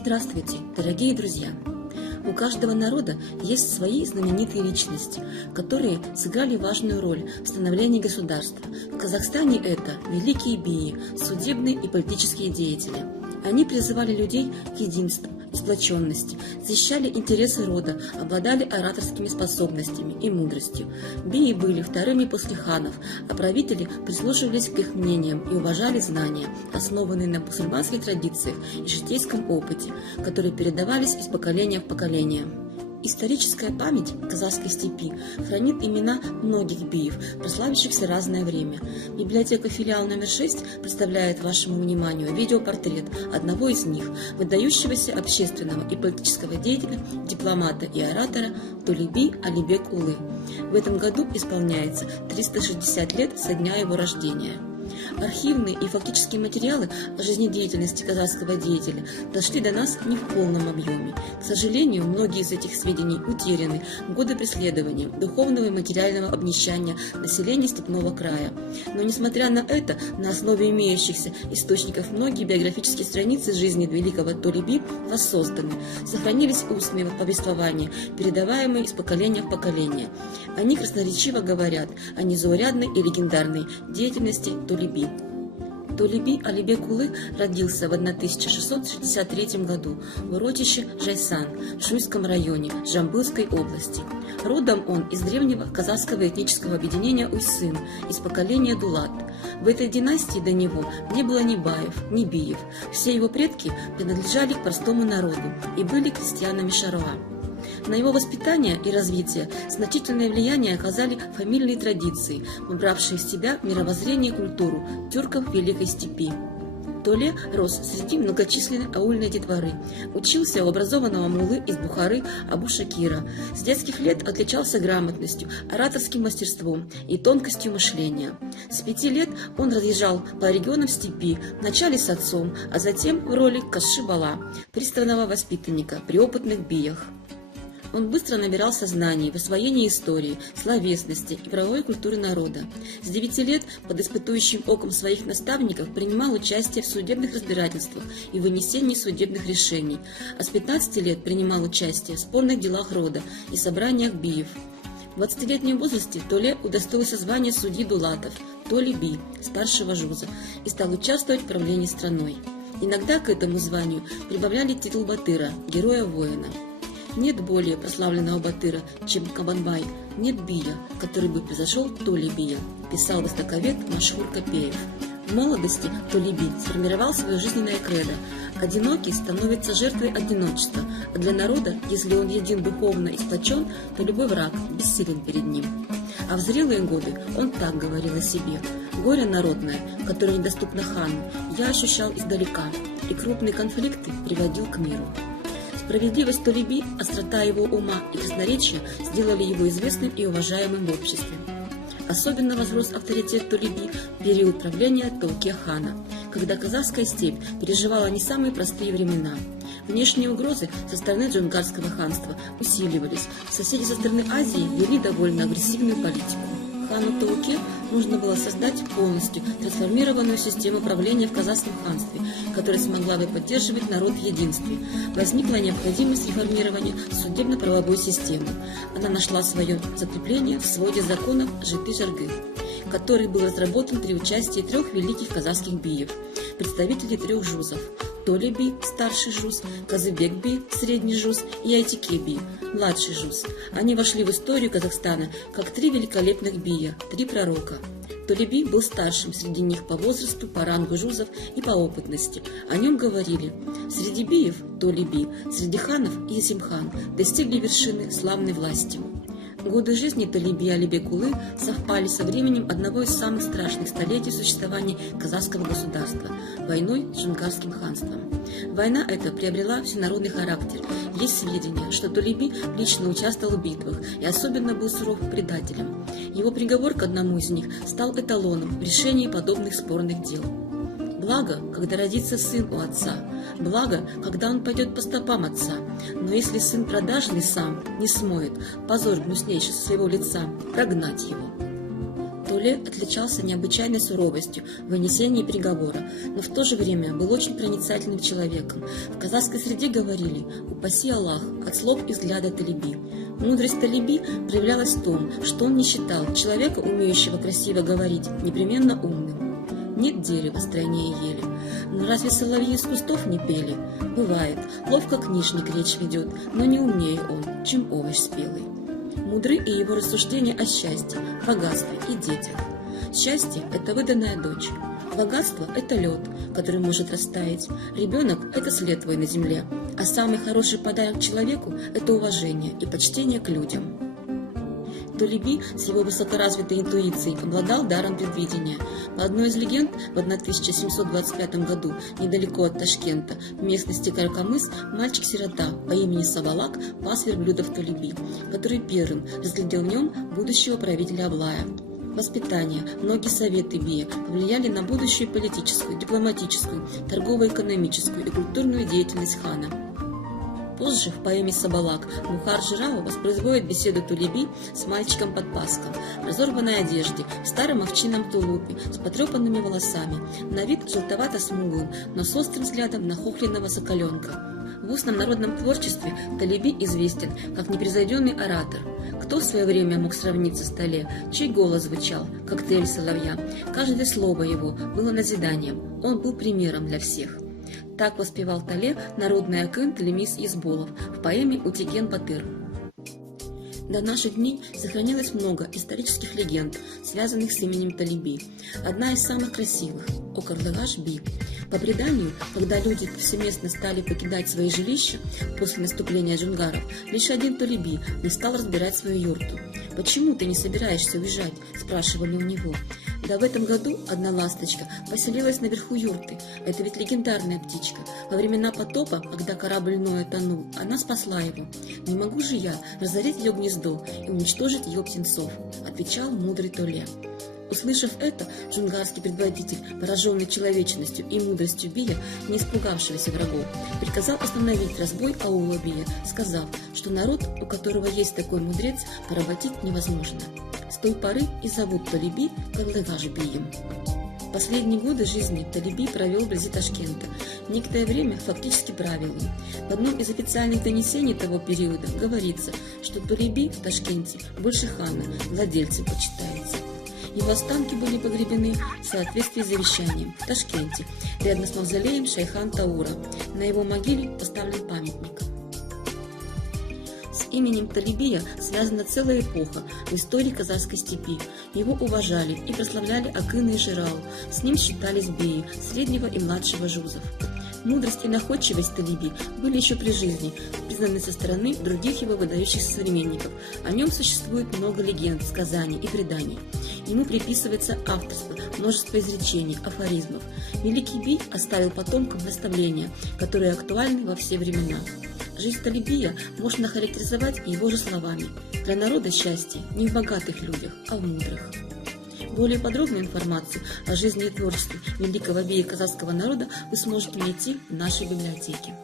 Здравствуйте, дорогие друзья! У каждого народа есть свои знаменитые личности, которые сыграли важную роль в становлении государства. В Казахстане это великие бии, судебные и политические деятели. Они призывали людей к единству, сплоченности, защищали интересы рода, обладали ораторскими способностями и мудростью. Бии были вторыми после ханов, а правители прислушивались к их мнениям и уважали знания, основанные на мусульманских традициях и житейском опыте, которые передавались из поколения в поколение. Историческая память казахской степи хранит имена многих биев, прославившихся разное время. Библиотека филиал номер 6 представляет вашему вниманию видеопортрет одного из них, выдающегося общественного и политического деятеля, дипломата и оратора Толеби Алибек Улы. В этом году исполняется 360 лет со дня его рождения. Архивные и фактические материалы о жизнедеятельности казахского деятеля дошли до нас не в полном объеме. К сожалению, многие из этих сведений утеряны в годы преследования, духовного и материального обнищания населения степного края. Но несмотря на это, на основе имеющихся источников многие биографические страницы жизни великого Толеби воссозданы. Сохранились устные повествования, передаваемые из поколения в поколение. Они красноречиво говорят о незаурядной и легендарной деятельности Толеби. Толеби Алибек Улы родился в 1663 году в урочище Жайсан в Шуйском районе Жамбылской области. Родом он из древнего казахского этнического объединения Уйсын, из поколения Дулат. В этой династии до него не было ни баев, ни биев. Все его предки принадлежали к простому народу и были крестьянами Шаруа. На его воспитание и развитие значительное влияние оказали фамильные традиции, выбравшие в себя мировоззрение и культуру тюрков Великой Степи. Толе рос среди многочисленной аульной детворы, учился у образованного муллы из Бухары Абу Шакира. С детских лет отличался грамотностью, ораторским мастерством и тонкостью мышления. С 5 лет он разъезжал по регионам степи, вначале с отцом, а затем в роли Кашши-Бала, приставного воспитанника при опытных биях. Он быстро набирался знаний в освоении истории, словесности и правовой культуры народа. С 9 лет под испытующим оком своих наставников принимал участие в судебных разбирательствах и вынесении судебных решений, а с 15 лет принимал участие в спорных делах рода и собраниях биев. В 20-летнем возрасте Толе удостоился звания судьи Дулатов, Толеби, старшего жуза, и стал участвовать в правлении страной. Иногда к этому званию прибавляли титул батыра, героя-воина. Нет более прославленного батыра, чем Кабанбай, нет бия, который бы превзошел Толебия, писал востоковед Машхур Капеев. В молодости Толеби сформировал свое жизненное кредо. Одинокий становится жертвой одиночества, а для народа, если он един духовно и сплочен, то любой враг бессилен перед ним. А в зрелые годы он так говорил о себе: «Горе народное, которое недоступно хану, я ощущал издалека, и крупные конфликты приводил к миру». Справедливость Толеби, острота его ума и красноречия сделали его известным и уважаемым в обществе. Особенно возрос авторитет Толеби в период правления Толке хана, когда казахская степь переживала не самые простые времена. Внешние угрозы со стороны Джунгарского ханства усиливались, соседи со стороны Азии вели довольно агрессивную политику. Хану Толке нужно было создать полностью трансформированную систему правления в казахском ханстве, которая смогла бы поддерживать народ в единстве. Возникла необходимость реформирования судебно-правовой системы. Она нашла свое закрепление в своде законов Житы-Жаргы, который был разработан при участии 3 великих казахских биев, представителей 3 жузов: Толеби, старший жуз, Казыбек-би, средний жуз, и Айтике-би, младший жуз. Они вошли в историю Казахстана как 3 великолепных бия, 3 пророка. Толеби был старшим среди них по возрасту, по рангу жузов и по опытности. О нем говорили: среди биев Толеби, среди ханов Есимхан достигли вершины славной власти. Годы жизни Толеби Алибек Улы совпали со временем одного из самых страшных столетий существования казахского государства – войной с Джунгарским ханством. Война эта приобрела всенародный характер. Есть сведения, что Толеби лично участвовал в битвах и особенно был суров к предателям. Его приговор к одному из них стал эталоном в решении подобных спорных дел. Благо, когда родится сын у отца, благо, когда он пойдет по стопам отца. Но если сын продажный сам не смоет позор гнуснейший со своего лица, прогнать его. Толе отличался необычайной суровостью в вынесении приговора, но в то же время был очень проницательным человеком. В казахской среде говорили «упаси Аллах» от слов и взгляда Толеби. Мудрость Толеби проявлялась в том, что он не считал человека, умеющего красиво говорить, непременно умным. Нет дерева стройнее ели. Но разве соловьи из кустов не пели? Бывает, ловко книжник речь ведет, но не умнее он, чем овощ спелый. Мудры и его рассуждения о счастье, богатстве и детях. Счастье – это выданная дочь. Богатство – это лед, который может растаять. Ребенок – это след твой на земле. А самый хороший подарок человеку – это уважение и почтение к людям. Толеби с его высокоразвитой интуицией обладал даром предвидения. По одной из легенд, в 1725 году, недалеко от Ташкента, в местности Каракамыс, мальчик-сирота по имени Сабалак пас верблюдов Толеби, который первым разглядел в нем будущего правителя Аблая. Воспитание, многие советы Бия повлияли на будущую политическую, дипломатическую, торгово-экономическую и культурную деятельность хана. Позже в поэме «Сабалак» Бухар Жирау воспроизводит беседу Толеби с мальчиком-подпаском в разорванной одежде, в старом овчинном тулупе, с потрепанными волосами, на вид желтовато-смуглым, но с острым взглядом нахохленного соколенка. В устном народном творчестве Толеби известен как непревзойденный оратор. Кто в свое время мог сравниться с Толе, чей голос звучал, как трель соловья? Каждое слово его было назиданием, он был примером для всех. Так воспевал Толе народный акын Толемис Изболов в поэме «Утеген Батыр». До наших дней сохранилось много исторических легенд, связанных с именем Толеби. Одна из самых красивых – Окарлыгаш-би. По преданию, когда люди повсеместно стали покидать свои жилища после наступления джунгаров, лишь один Толеби не стал разбирать свою юрту. «Почему ты не собираешься уезжать?» – спрашивали у него. Да в этом году одна ласточка поселилась наверху юрты. Это ведь легендарная птичка. Во времена потопа, когда корабль Ноя тонул, она спасла его. «Не могу же я разорить ее гнездо и уничтожить ее птенцов», – отвечал мудрый Толе. Услышав это, джунгарский предводитель, пораженный человечностью и мудростью Бия, не испугавшегося врагов, приказал остановить разбой аула Бия, сказав, что народ, у которого есть такой мудрец, поработить невозможно. С той поры и зовут Толеби Карлыгаш-бием. Последние годы жизни Толеби провел вблизи Ташкента. Некоторое время фактически правил им. В одном из официальных донесений того периода говорится, что Толеби в Ташкенте больше хана, владельцем почитается. Его останки были погребены в соответствии с завещанием в Ташкенте, рядом с мавзолеем Шайхан Таура. На его могиле поставлен памятник. С именем Толебия связана целая эпоха в истории казахской степи. Его уважали и прославляли акыны и жирау, с ним считались беи среднего и младшего жузов. Мудрость и находчивость Толеби были еще при жизни, признаны со стороны других его выдающихся современников. О нем существует много легенд, сказаний и преданий. Ему приписывается авторство, множество изречений, афоризмов. Великий Бий оставил потомкам наставления, которые актуальны во все времена. Жизнь Толебия можно охарактеризовать его же словами. Для народа счастье не в богатых людях, а в мудрых. Более подробную информацию о жизни и творчестве великого бия казахского народа вы сможете найти в нашей библиотеке.